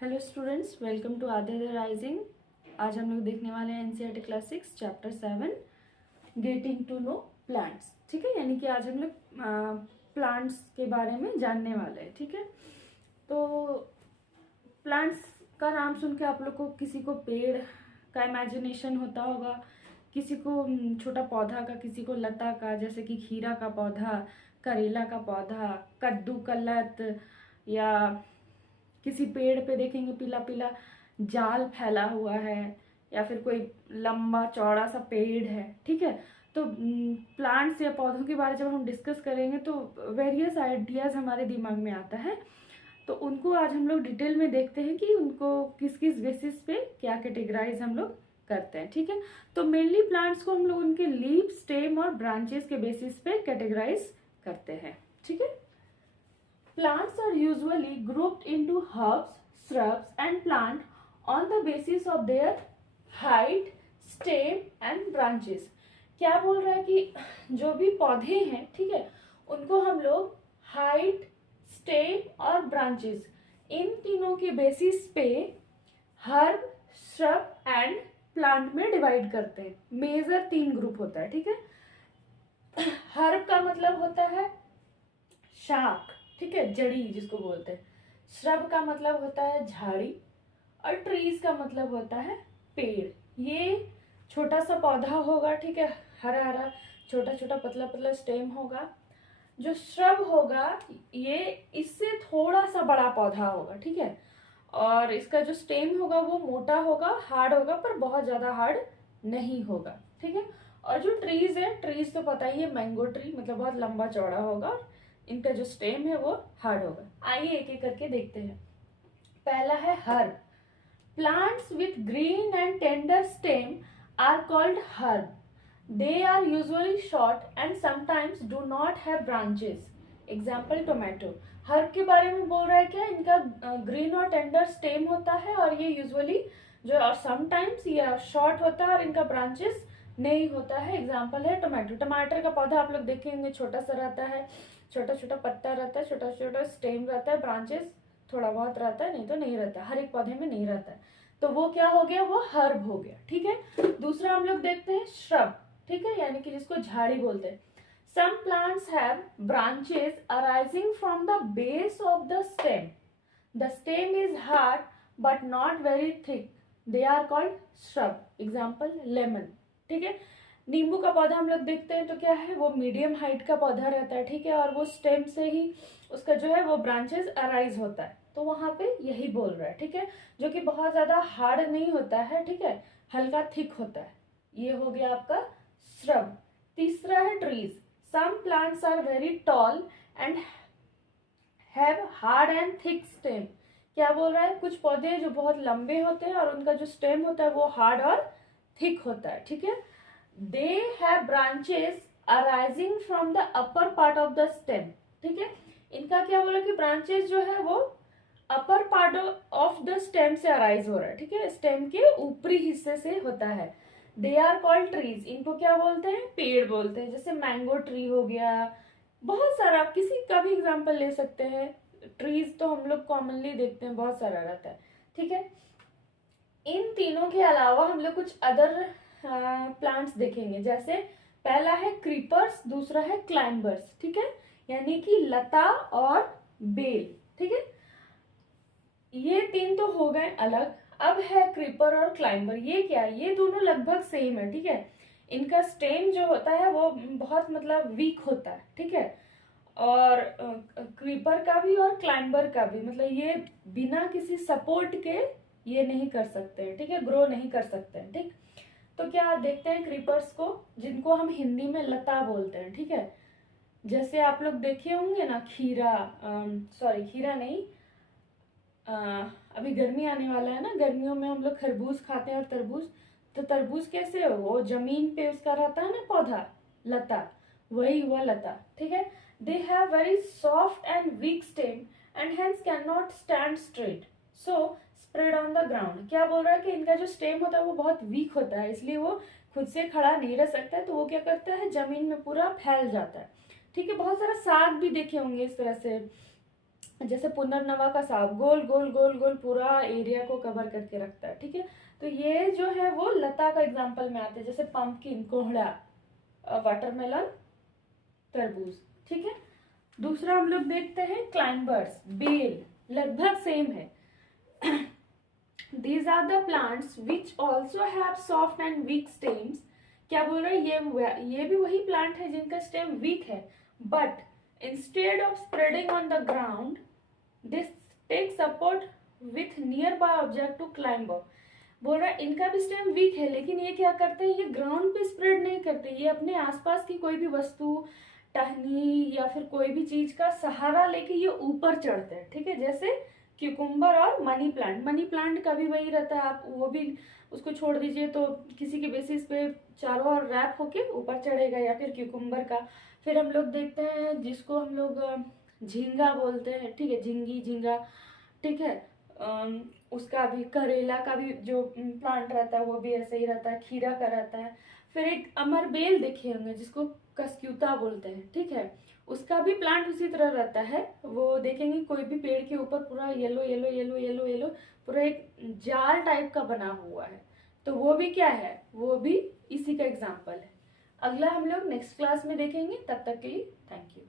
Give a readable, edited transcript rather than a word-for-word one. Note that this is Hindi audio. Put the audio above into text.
Hello students, welcome to Aditya rising. आज हम लोग देखने वाले हैं NCERT class 6 chapter 7 getting to know plants. ठीक है, यानी कि आज हम लोग प्लांट्स के बारे में जानने वाले हैं। ठीक है, तो प्लांट्स का नाम सुन के आप लोग को किसी को पेड़ का इमेजिनेशन होता होगा, किसी को छोटा पौधा का, किसी को लता का, जैसे कि खीरा का पौधा, करेला का पौधा, कद्दू का लत, या किसी पेड़ पे देखेंगे पीला पीला जाल फैला हुआ है, या फिर कोई लंबा चौड़ा सा पेड़ है। ठीक है, तो प्लांट्स या पौधों के बारे में जब हम डिस्कस करेंगे तो वेरियस आइडियाज हमारे दिमाग में आता है। तो उनको आज हम लोग डिटेल में देखते हैं कि उनको किस किस बेसिस पे क्या कैटेगराइज हम लोग करते हैं। ठीक है, तो मेनली प्लांट्स को हम लोग उनके लीफ, स्टेम और ब्रांचेस के बेसिस पे कैटेगराइज करते हैं। ठीक है, plants are usually grouped into herbs, shrubs and plant on the basis of their height, stem and branches। क्या बोल रहा है कि जो भी पौधे हैं, ठीक है, उनको हम लोग हाइट, स्टेम और ब्रांचेस, इन तीनों के बेसिस पे हर्ब, श्रब एंड प्लांट में डिवाइड करते हैं। मेजर 3 ग्रुप होता है। ठीक है, हर्ब का मतलब होता है शाख, ठीक है, जड़ी जिसको बोलते हैं। श्रब का मतलब होता है झाड़ी, और ट्रीज का मतलब होता है पेड़। ये छोटा सा पौधा होगा, ठीक है, हरा हरा छोटा छोटा पतला पतला स्टेम होगा। जो श्रब होगा ये इससे थोड़ा सा बड़ा पौधा होगा, ठीक है, और इसका जो स्टेम होगा वो मोटा होगा, हार्ड होगा, पर बहुत ज्यादा हार्ड नहीं होगा। ठीक है, और जो ट्रीज है, ट्रीज तो पता ही है, मैंगो ट्री मतलब बहुत लंबा चौड़ा होगा, इनका जो स्टेम है वो हार्ड होगा। आइए एक एक करके देखते हैं। पहला है herb. Plants with green and tender stem are called herb. They are usually short and sometimes do not have branches. Example tomato. Herb के बारे में बोल रहा है क्या, इनका ग्रीन और टेंडर स्टेम होता है, और ये यूजुअली जो और समटाइम्स ये शॉर्ट होता है, और इनका ब्रांचेस नहीं होता है। एग्जाम्पल है टोमेटो। टमाटर का पौधा आप लोग देखेंगे छोटा सा रहता है, छोटा छोटा पत्ता रहता है, छोटा छोटा स्टेम रहता है, ब्रांचेस थोड़ा बहुत रहता है, नहीं तो नहीं रहता, हर एक पौधे में नहीं रहता है। तो वो क्या हो गया, वो हर्ब हो गया। ठीक है, दूसरा हम लोग देखते हैं श्रब। ठीक है, यानी कि जिसको झाड़ी बोलते हैं। Some plants have branches arising from the base of the stem. The stem is hard but not very thick, they are called shrub. Example lemon. ठीक है, नींबू का पौधा हम लोग देखते हैं तो क्या है, वो मीडियम हाइट का पौधा रहता है। ठीक है, और वो स्टेम से ही उसका जो है वो ब्रांचेस अराइज होता है, तो वहां पे यही बोल रहा है। ठीक है, जो कि बहुत ज्यादा हार्ड नहीं होता है, ठीक है, हल्का थिक होता है। ये हो गया आपका श्रब। तीसरा है trees. Some plants are very tall and have hard and thick stem. क्या बोल रहा है, कुछ पौधे जो बहुत लंबे होते हैं और उनका जो स्टेम होता है वो हार्ड और थिक होता है। ठीक है, they have branches arising from the upper part of the stem. ठीक है, इनका क्या बोला कि ब्रांचेस जो है वो upper part of the stem से अराइज हो रहा है। ठीक है, स्टेम के ऊपरी हिस्से से होता है। They are called trees. इनको क्या बोलते हैं, पेड़ बोलते हैं। जैसे मैंगो ट्री हो गया, बहुत सारा, किसी का भी एग्जाम्पल ले सकते हैं। ट्रीज तो हम लोग कॉमनली देखते हैं, बहुत सारा रहता है। ठीक है, इन तीनों के अलावा हम लोग कुछ अदर प्लांट्स देखेंगे। जैसे पहला है क्रीपर्स, दूसरा है क्लाइंबर्स। ठीक है, यानी कि लता और बेल। ठीक है, ये 3 तो हो गए अलग। अब है क्रीपर और क्लाइंबर। ये क्या है, ये दोनों लगभग सेम है। ठीक है, इनका स्टेम जो होता है वो बहुत मतलब वीक होता है। ठीक है, और क्रीपर का भी और क्लाइंबर का भी, मतलब ये बिना किसी सपोर्ट के ये नहीं कर सकते हैं। ठीक है, ग्रो नहीं कर सकते हैं। ठीक, तो क्या देखते हैं क्रीपर्स को, जिनको हम हिंदी में लता बोलते हैं। ठीक है, जैसे आप लोग देखे होंगे ना खीरा, सॉरी खीरा नहीं, अभी गर्मी आने वाला है ना, गर्मियों में हम लोग खरबूज खाते हैं और तरबूज। तो तरबूज कैसे हो, वो जमीन पे उसका रहता है ना पौधा, लता, वही हुआ लता। ठीक है, they have very soft and week stem and hence can not stand straight, so spread on the ground. क्या बोल रहा है कि इनका जो स्टेम होता है वो बहुत वीक होता है, इसलिए वो खुद से खड़ा नहीं रह सकता है, तो वो क्या करता है, जमीन में पूरा फैल जाता है। ठीक है, बहुत सारा साग भी देखे होंगे इस तरह से, जैसे पुनर्नवा का सांप गोल गोल गोल गोल पूरा एरिया को कवर करके रखता है, ठीक है। तो ये जो है वो लता का एग्जाम्पल में आते हैं, जैसे पंपकिन कोहड़ा, वाटरमेलन, तरबूज, ठीक है। दूसरा हम लोग देखते हैं क्लाइंबर्स, बेल, लगभग सेम है। These are the plants which also have soft and weak stems. क्या बोल रहा है, ये भी वही प्लांट है जिनका स्टेम वीक है, but instead of spreading on the ground this take support with nearby object to climb up. बोल रहा है इनका भी स्टेम वीक है, लेकिन ये क्या करते हैं, ये ग्राउंड पे स्प्रेड नहीं करते, ये अपने आसपास की कोई भी वस्तु, टहनी या फिर कोई भी चीज का सहारा लेके ये ऊपर चढ़ते हैं, ठीक है। जैसे क्यूकुम्बर और मनी प्लांट, मनी प्लांट का भी वही रहता है, आप वो भी उसको छोड़ दीजिए तो किसी के बेसिस पे चारों ओर रैप होके ऊपर चढ़ेगा, या फिर क्यूकुम्बर का। फिर हम लोग देखते हैं जिसको हम लोग झींगा बोलते हैं, ठीक है, झींगी, झींगा, ठीक है। उसका भी, करेला का भी जो प्लांट रहता है वो भी ऐसे ही रहता है, खीरा का रहता है। फिर एक अमरबेल देखे होंगे जिसको कस्क्यूता बोलते हैं, ठीक है, उसका भी प्लांट उसी तरह रहता है। वो देखेंगे कोई भी पेड़ के ऊपर पूरा yellow yellow yellow yellow yellow पूरा एक जाल टाइप का बना हुआ है, तो वो भी क्या है, वो भी इसी का एग्जाम्पल है। अगला हम लोग नेक्स्ट क्लास में देखेंगे, तब तक के लिए थैंक यू।